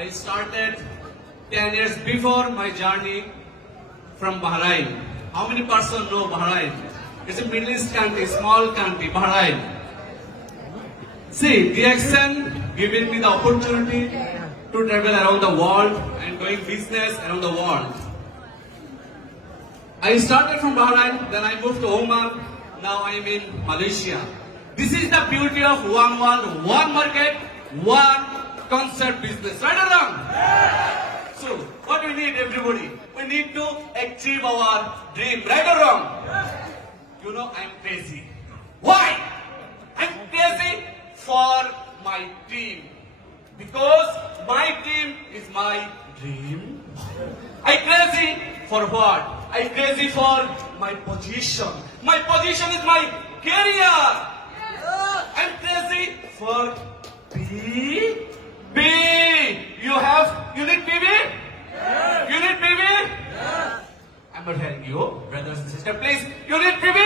I started 10 years before my journey from Bahrain. How many persons know Bahrain? It's a Middle East country, small country, Bahrain. See, DXN giving me the opportunity to travel around the world and doing business around the world. I started from Bahrain, then I moved to Oman, now I am in Malaysia. This is the beauty of one world, one market, one concept business. Right or wrong? So, what we need, everybody? We need to achieve our dream. Right or wrong? You know, I'm crazy. Why? I'm crazy for my team. Because my team is my dream. I'm crazy for what? I'm crazy for my position. My position is my career. I'm crazy for B. You need PB? You need PB? I'm not hearing you, brothers and sisters. Please, you need PB?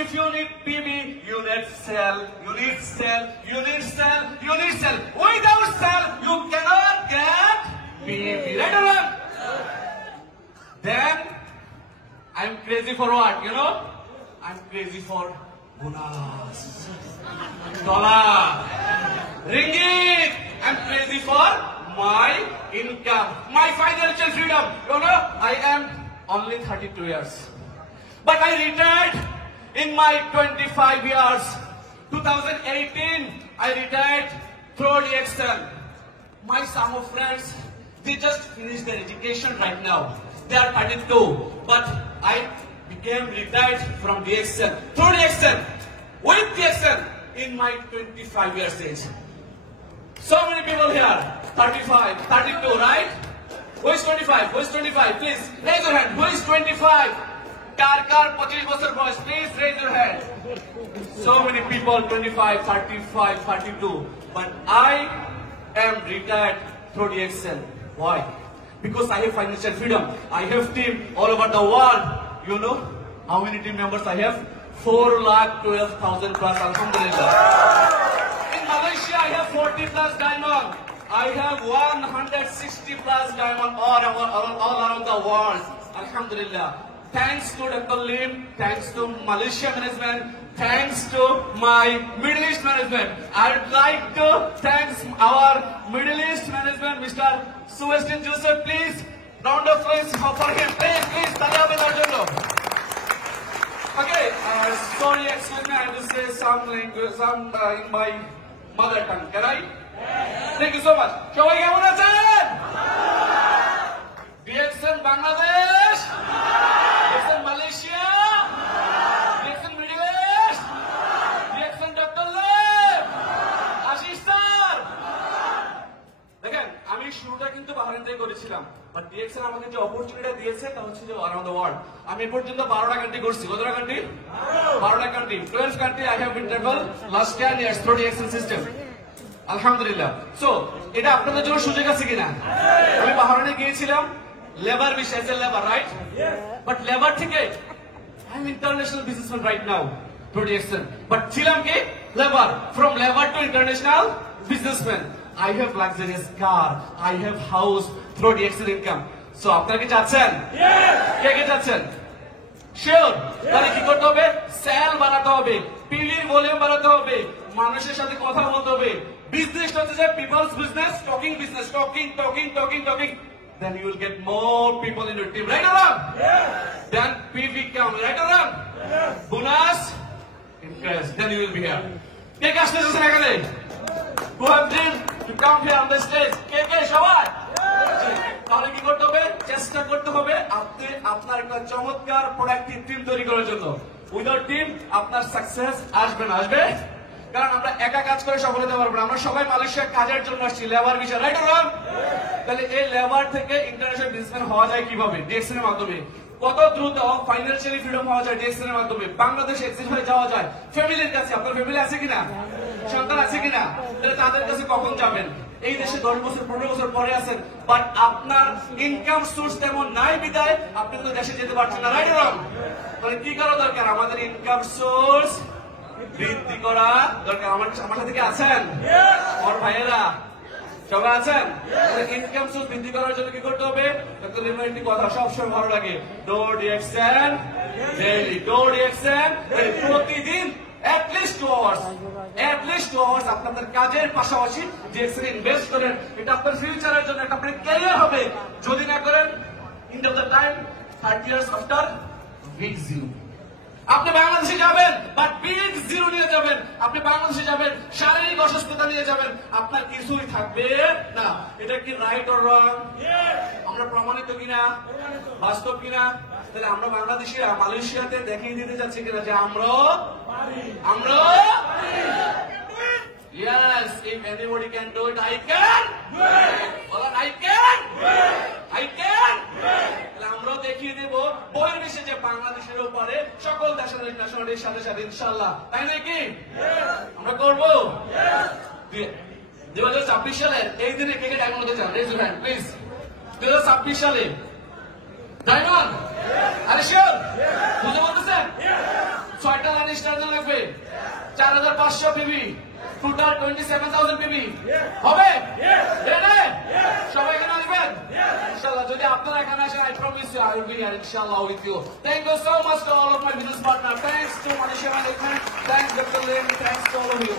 If you need PB, you need sell. You need sell. You need sell. You need sell. Without sell, you cannot get PB. Right or wrong? Then, I'm crazy for what? You know? I'm crazy for bonus, dollar, ringgit. I'm crazy for my income, my financial freedom. You know, I am only 32 years. But I retired in my 25 years. 2018, I retired through DXN. My some of friends, they just finished their education right now. They are 32, but I became retired from DXN, through DXN, with DXN in my 25 years age. So many people here, 35, 32, right? Who is 25? Who is 25? Please raise your hand. Who is 25? Kar 25 বছর বয়স, please raise your hand. So many people, 25, 35, 32. But I am retired through DXN. Why? Because I have financial freedom. I have team all over the world. You know how many team members I have? 4,12,000 plus, alhamdulillah. In Malaysia, I have 40 plus diamond. I have 160 plus diamond all around the world. Alhamdulillah. Thanks to Dr. Lim, thanks to Malaysia management, thanks to my Middle East management. I'd like to thank our Middle East management, Mr. Suwestin Joseph, please. Round of applause for him. Please, okay, sorry, excuse me, I will say some language, in my mother tongue. Can I? Thank you so much. Shobai kemon achen? DXN Bangladesh? DXN Malaysia? DXN Middle East? DXN Dr. Lim? Ashish sir? দেখেন, আমি শুরুটা কিন্তু বাহরাইন থেকে করেছিলাম, but DXN আমাকে যে অপরচুনিটি দিয়েছে তা হচ্ছে যে অ্যারাউন্ড দ্য ওয়ার্ল্ড। আমি এ পর্যন্ত 12টা কান্ট্রি করছি। কতটা কান্ট্রি? 12টা country. 12 country I have been travel last 10 years through DXN system. আলহামদুলিল্লাহ। সো এটা আপনাদের জন্য সুযোগ আছে কিনা? আমি বাহরাইনে গিয়েছিলাম লেবার বিষয়ে, as a labour, right? But labour থেকে I am international businessman right now through DXN. But ছিলাম কি labour, from labour to international businessman. I have luxurious car, I have house through DXN income. So, আপনারা কি চাচ্ছেন? কে কে চাচ্ছেন? শিওর? তাহলে কি করতে হবে? সেল বাড়াতে হবে, পিলির ভলিউম বাড়াতে হবে, মানুষের সাথে কথা বলতে হবে। বিজনেস হচ্ছে যে people's business, talking business, talking. Then you will get more people in your team, right or wrong? Then PV count, right or wrong? Bonus, interest, then you will be here. কে কে আসতেছেন এখানে? Who have dreamed to come here on the stage? কে কে সবাই? তাহলে কি করতে হবে? চেষ্টা করতে হবে আপনি আপনার একটা চমৎকার প্রোডাক্টিভ টিম তৈরি করার জন্য। উইদাউট টিম আপনার সাকসেস আসবে না, আসবে? কারণ আমরা একা কাজ করে সফল হতে পারবো না। আমরা সবাই মালয়েশিয়া কাজের জন্য আসছি, লেবার বিষয়, রাইট অর রং? তাহলে এই লেবার থেকে ইন্টারন্যাশনাল বিজনেসম্যান হওয়া যায় কিভাবে? ডিএক্সএন এর মাধ্যমে। কত দ্রুত ফাইন্যান্সিয়ালি ফ্রিডম হওয়া যায় ডিএক্সএন এর মাধ্যমে। বাংলাদেশ এক্সিট হয়ে যাওয়া যায় ফ্যামিলির কাছে। আপনার ফ্যামিলি আছে কিনা? সন্তান আছে কিনা? তাহলে তাদের কাছে কখন যাবেন? এই দেশে 10 বছর 15 বছর পরে আছেন, বাট আপনার ইনকাম সোর্স তেমন নাই বিদায় আপনি তো দেশে যেতে পারছেন না, রাইট অর রং? মানে কি করা দরকার? আমাদের ইনকাম সোর্স বৃদ্ধি করা দরকার। আমার সাথে কি আছেন আমার ভাইয়েরা? সবাই আছেন? ইনকাম সোর্স বৃদ্ধি করার জন্য কি করতে হবে? ডক্টর লিমার একটি কথা সবসময় ভালো লাগে, do DXN daily, do DXN প্রতিদিন at least 2 hours, at least 2 hours আপনাদের কাজের পাশাপাশি ডিএক্সএন ইনভেস্ট করেন। এটা আপনার ফিউচারের জন্য, এটা আপনার ক্যারিয়ার হবে। যদি না করেন, end of the time 30 years after, big zero। আপনি বাংলাদেশে যাবেন, বাট বিগ জিরো নিয়ে যাবেন। আপনি বাংলাদেশে যাবেন, শারীরিক অসুস্থতা নিয়ে যাবেন, আপনার কিছুই থাকবে না। এটা কি রাইট অর রং? আমরা প্রমাণিত কিনা, বাস্তব কিনা? তাহলে আমরা বাংলাদেশে মালয়েশিয়াতে দেখিয়ে দিতে যাচ্ছি কিনা যে আমরা Yes, if anybody can do it, I can do it. বলেন I can do it. I can do it. তাহলে আমরা দেখিয়ে দেব বহির্বিশ্বে যে বাংলাদেশের উপরে সকল দেশের ন্যাশনালিটির সাথে সাথে ইনশাআল্লাহ, তাই নাকি? আমরা করব। 2026 সালে এই দিনে কে কে ডায়মন্ড হতে চান? Raise your hand please. 2026 সালে ডায়মন্ড? আরে শিওর? বুঝতে বলতেছেন? 6টা লাইন স্টার্জার লাগবে, 4500 পিবি, টোটাল 27,000 পিবি হবে। সবাই এখানে আসবেন ইনশাআল্লাহ। যদি আপনারা এখানে আসেন, I promise you I will be here inshallah with you. Thank you so much to all of my business partners. Thanks to Malaysia Management. Thanks Dr. Lim. Thanks to all of you.